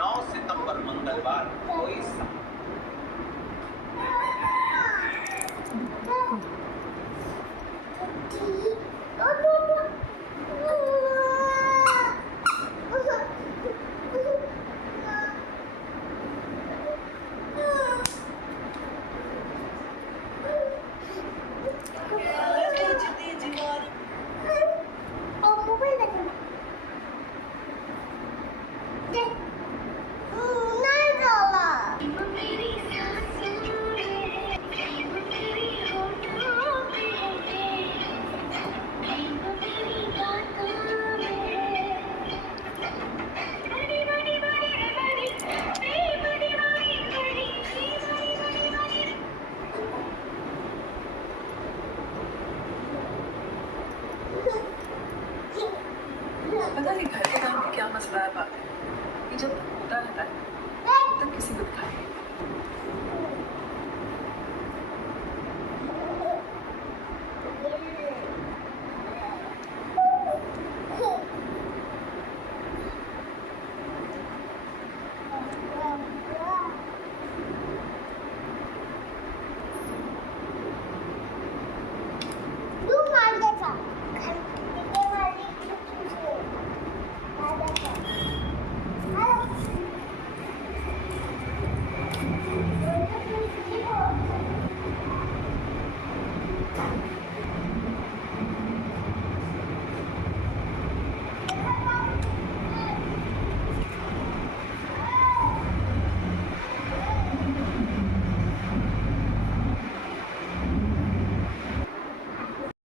9 सितंबर मंगलवार कोई पता नहीं घर के काम में क्या मसला है बात है कि जब होता रहता है तब किसी को दिखाई